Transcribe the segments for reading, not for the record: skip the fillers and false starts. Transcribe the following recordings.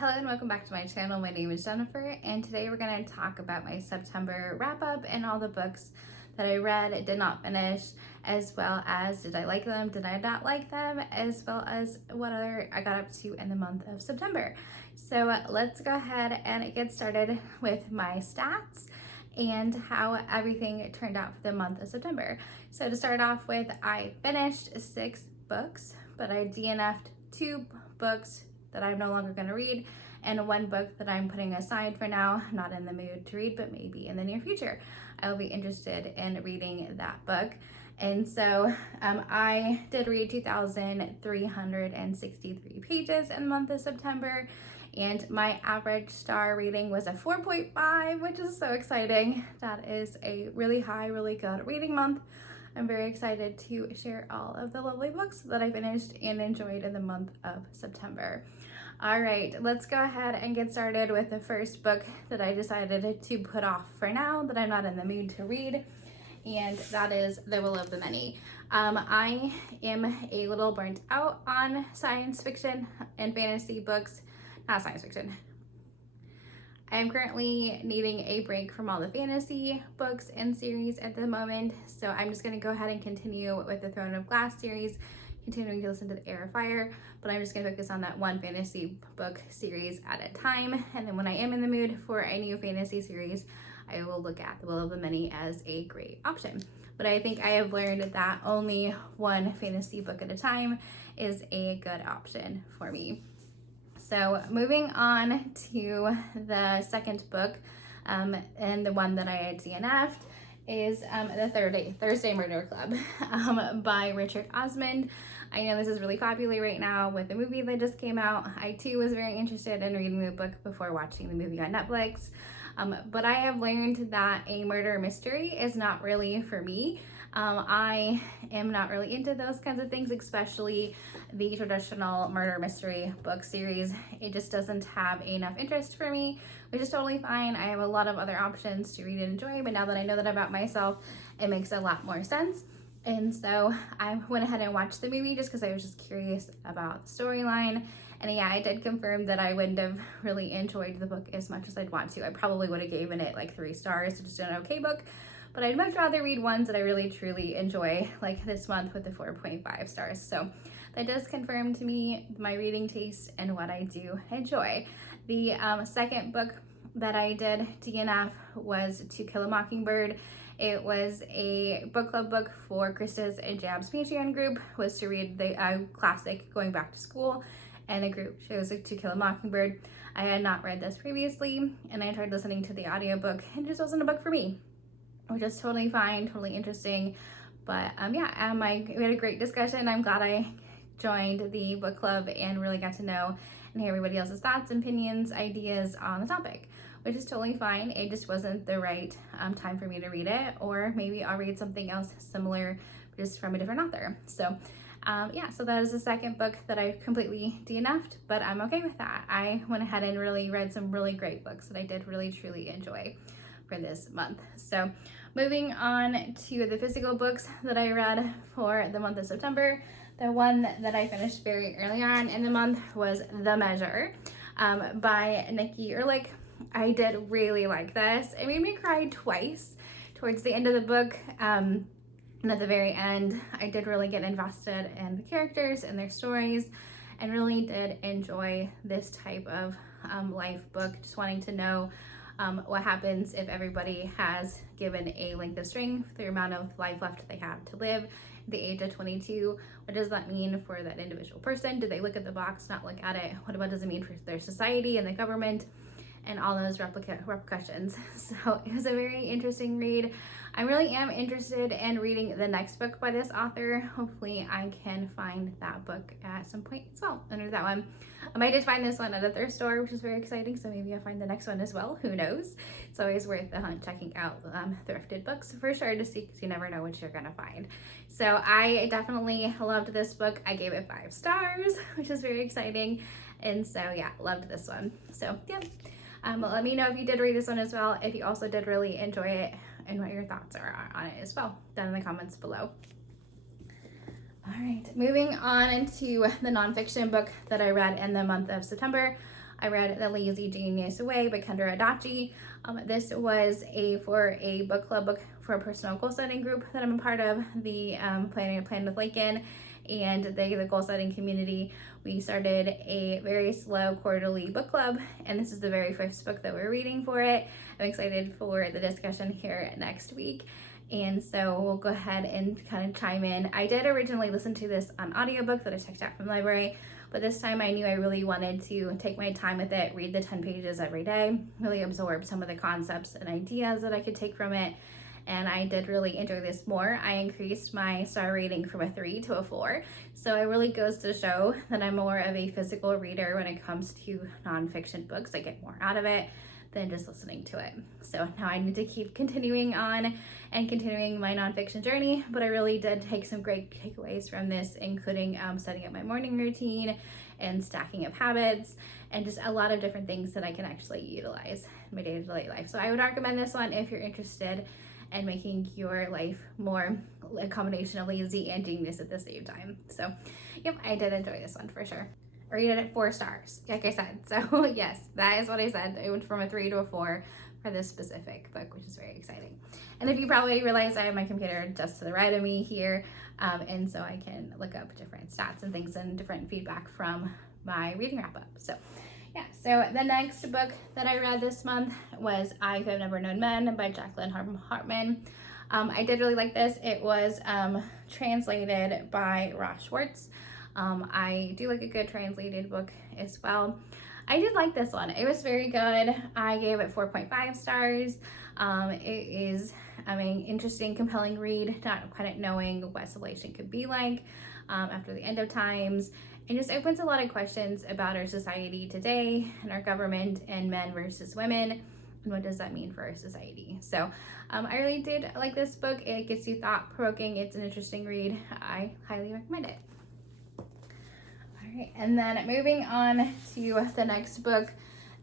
Hello and welcome back to my channel. My name is Jennifer and today we're going to talk about my September wrap up and all the books that I read, did not finish, as well as did I like them, did I not like them, as well as what other I got up to in the month of September. So let's go ahead and get started with my stats and how everything turned out for the month of September. So to start off with, I finished 6 books, but I DNF'd 2 books that I'm no longer going to read, and 1 book that I'm putting aside for now. I'm not in the mood to read, but maybe in the near future I will be interested in reading that book. And so I did read 2,363 pages in the month of September, and my average star rating was a 4.5, which is so exciting. That is a really high, really good reading month. I'm very excited to share all of the lovely books that I finished and enjoyed in the month of September. All right, let's go ahead and get started with the first book that I decided to put off for now, that I'm not in the mood to read, and that is The Will of the Many. I am a little burnt out on science fiction and fantasy books, not science fiction. I am currently needing a break from all the fantasy books and series at the moment, so I'm just going to go ahead and continue with the Throne of Glass series, continuing to listen to The Heir of Fire, but I'm just going to focus on that one fantasy book series at a time, and then when I am in the mood for a new fantasy series, I will look at The Will of the Many as a great option. But I think I have learned that only one fantasy book at a time is a good option for me. So moving on to the second book, and the one that I had DNF'd, is the Thursday Murder Club by Richard Osman. I know this is really popular right now with the movie that just came out. I too was very interested in reading the book before watching the movie on Netflix, but I have learned that a murder mystery is not really for me. I am not really into those kinds of things, especially the traditional murder mystery book series. It just doesn't have enough interest for me, which is totally fine. I have a lot of other options to read and enjoy, but now that I know that about myself, it makes a lot more sense. And so I went ahead and watched the movie just because I was just curious about the storyline. And yeah, I did confirm that I wouldn't have really enjoyed the book as much as I'd want to. I probably would have given it like 3 stars, so just an okay book. But I'd much rather read ones that I really truly enjoy, like this month with the 4.5 stars. So that does confirm to me my reading taste and what I do enjoy. The second book that I did DNF was To Kill a Mockingbird. It was a book club book for Krista's and Jab's Patreon group, was to read the classic going back to school, and the group chose To Kill a Mockingbird. I had not read this previously, and I tried listening to the audiobook, and it just wasn't a book for me, which is totally fine, totally interesting. But we had a great discussion. I'm glad I joined the book club and really got to know and hear everybody else's thoughts, opinions, ideas on the topic, which is totally fine. It just wasn't the right time for me to read it, or maybe I'll read something else similar just from a different author. So so that is the second book that I completely DNF'd, but I'm okay with that. I went ahead and really read some really great books that I did really truly enjoy for this month. So moving on to the physical books that I read for the month of September, the one that I finished very early on in the month was The Measure by Nikki, Erlick. I did really like this. It made me cry twice towards the end of the book, and at the very end I did really get invested in the characters and their stories, and really did enjoy this type of life book, just wanting to know what happens if everybody has given a length of string for the amount of life left they have to live at the age of 22. What does that mean for that individual person? Do they look at the box, not look at it? What does it mean for their society and the government and all those repercussions? So it was a very interesting read. I really am interested in reading the next book by this author. Hopefully I can find that book at some point as well under that one. I did find this one at a thrift store, which is very exciting, so maybe I'll find the next one as well. Who knows? It's always worth the hunt checking out thrifted books for sure to see, because you never know what you're gonna find. So I definitely loved this book. I gave it 5 stars, which is very exciting. And so yeah, loved this one. So yeah. Let me know if you did read this one as well, if you also did really enjoy it, and what your thoughts are on it as well, down in the comments below. All right, moving on to the nonfiction book that I read in the month of September. I read The Lazy Genius Way by Kendra Adachi. This was for a book club book for a personal goal setting group that I'm a part of, the Planning a Plan with Lincoln, and the goal setting community. We started a very slow quarterly book club, and this is the very first book that we're reading for it. I'm excited for the discussion here next week. And so we'll go ahead and kind of chime in. I did originally listen to this on audiobook that I checked out from the library, but this time I knew I really wanted to take my time with it, read the 10 pages every day, really absorb some of the concepts and ideas that I could take from it. And I did really enjoy this more. I increased my star rating from a 3 to a 4. So it really goes to show that I'm more of a physical reader when it comes to nonfiction books. I get more out of it than just listening to it. So now I need to keep continuing on and continuing my nonfiction journey, but I really did take some great takeaways from this, including setting up my morning routine and stacking up habits and just a lot of different things that I can actually utilize in my day-to-day life. So I would recommend this one if you're interested in making your life more a combination of lazy and genius at the same time. So yep, I did enjoy this one for sure. I rated it 4 stars, like I said. So yes, that is what I said. It went from a 3 to a 4 for this specific book, which is very exciting. And if you probably realize, I have my computer just to the right of me here, and so I can look up different stats and things and different feedback from my reading wrap up. So yeah, so the next book that I read this month was I Have Never Known Men by Jacqueline Harpman. I did really like this. It was translated by Ross Schwartz. I do like a good translated book as well. I did like this one. It was very good. I gave it 4.5 stars. It is, interesting, compelling read, not quite knowing what civilization could be like after the end of times. It just opens a lot of questions about our society today and our government and men versus women, and what does that mean for our society. So I really did like this book. It gets you thought-provoking. It's an interesting read. I highly recommend it. All right, and then moving on to the next book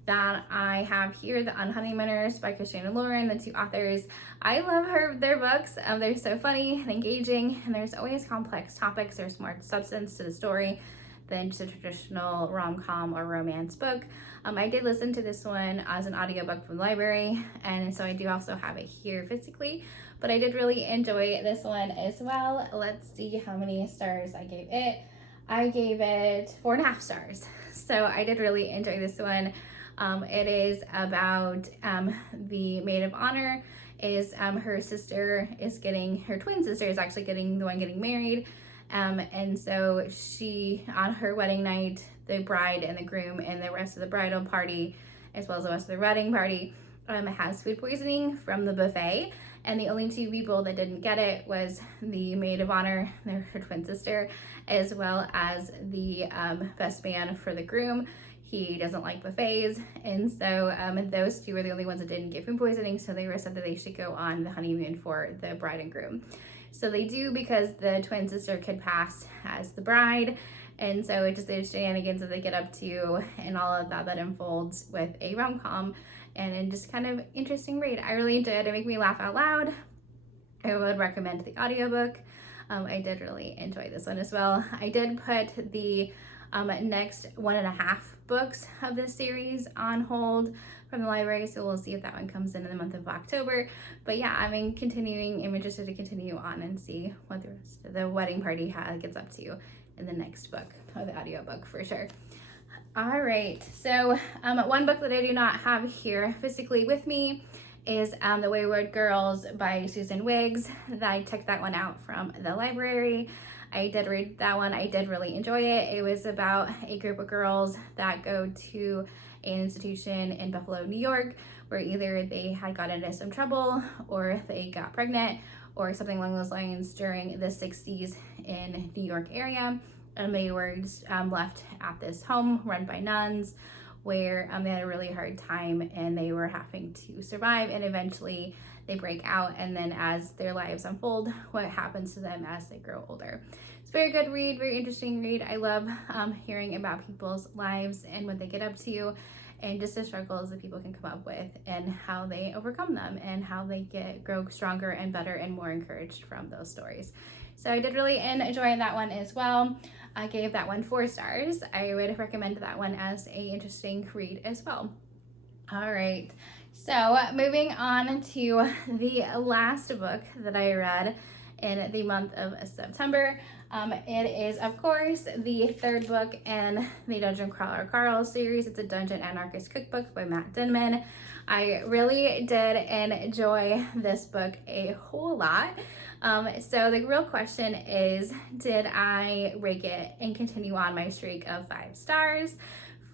that I have here, The Unhoneymooners by Christina Lauren, the 2 authors. I love their books. They're so funny and engaging, and there's always complex topics. There's more substance to the story than just a traditional rom-com or romance book. I did listen to this one as an audiobook from the library, and so I do also have it here physically, but I did really enjoy this one as well. Let's see how many stars I gave it. I gave it 4.5 stars. So I did really enjoy this one. It is about the maid of honor is her sister is getting, her twin sister is actually getting married. And so she, on her wedding night, the bride and the groom and the rest of the bridal party, as well as the rest of the wedding party, has food poisoning from the buffet. And the only 2 people that didn't get it was the maid of honor, her twin sister, as well as the best man for the groom. He doesn't like buffets, and so those 2 were the only ones that didn't get food poisoning, so they were said that they should go on the honeymoon for the bride and groom. So they do, because the twin sister could pass as the bride, and so it just the shenanigans that they get up to and all of that unfolds with a rom-com, and just kind of interesting read. I really enjoyed it. It made me laugh out loud. I would recommend the audiobook. I did really enjoy this one as well. I did put the next 1.5 books of this series on hold from the library, so we'll see if that one comes in the month of October. But yeah, I'm interested to continue on and see what the rest of the wedding party gets up to in the next book of the audiobook for sure. All right, so one book that I do not have here physically with me is The Wayward Girls by Susan Wiggs. I took that one out from the library. I did read that one. I did really enjoy it. It was about a group of girls that go to an institution in Buffalo, New York, where either they had got into some trouble or they got pregnant or something along those lines during the 60s in New York area. And they were left at this home run by nuns where they had a really hard time and they were having to survive, and eventually they break out, and then as their lives unfold, what happens to them as they grow older. It's a very good read, very interesting read. I love hearing about people's lives and what they get up to, and just the struggles that people can come up with and how they overcome them and how they grow stronger and better and more encouraged from those stories. So I did really enjoy that one as well. I gave that one 4 stars. I would recommend that one as a interesting read as well. All right, so moving on to the last book that I read in the month of September. It is, of course, the 3rd book in the Dungeon Crawler Carl series. It's a Dungeon Anarchist Cookbook by Matt Dinniman. I really did enjoy this book a whole lot. So the real question is, did I rake it and continue on my streak of 5 stars?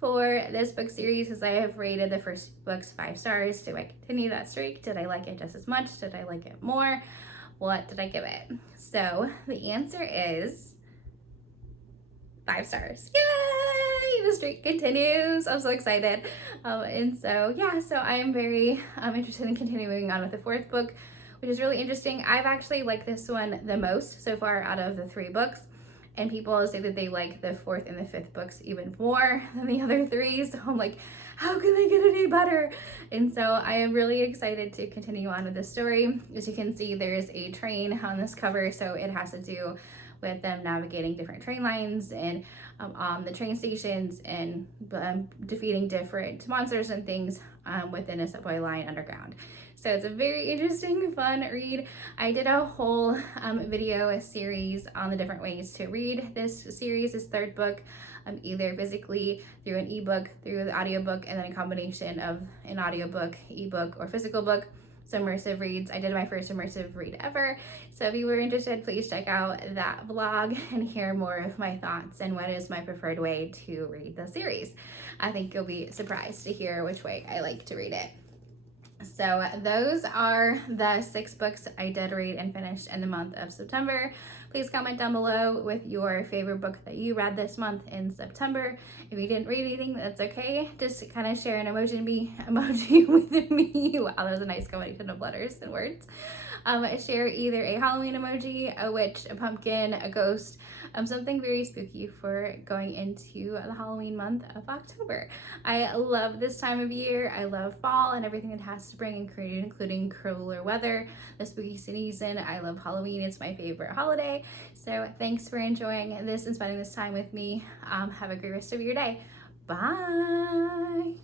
For this book series, as I have rated the first books 5 stars, do I continue that streak? Did I like it just as much? Did I like it more? What did I give it? So the answer is 5 stars. Yay! The streak continues. I'm so excited. And so yeah, so I am very interested in continuing on with the 4th book, which is really interesting. I've actually liked this one the most so far out of the 3 books. And people say that they like the 4th and the 5th books even more than the other 3. So I'm like, how can they get any better? And so I am really excited to continue on with this story. As you can see, there's a train on this cover. So it has to do with them navigating different train lines and the train stations and defeating different monsters and things within a subway line underground. So it's a very interesting, fun read. I did a whole video series on the different ways to read this series, this 3rd book, either physically through an ebook, through the audiobook, and then a combination of an audiobook, ebook, or physical book. So immersive reads. I did my first immersive read ever. So if you were interested, please check out that vlog and hear more of my thoughts and what is my preferred way to read the series. I think you'll be surprised to hear which way I like to read it. So those are the 6 books I did read and finished in the month of September. Please comment down below with your favorite book that you read this month in September. If you didn't read anything, that's okay. Just kind of share an emoji with me. Wow, that was a nice combination of letters and words. Share either a Halloween emoji, a witch, a pumpkin, a ghost, something very spooky for going into the Halloween month of October. I love this time of year. I love fall and everything it has to bring, including cooler weather, the spooky season. I love Halloween. It's my favorite holiday. So thanks for enjoying this and spending this time with me. Have a great rest of your day. Bye.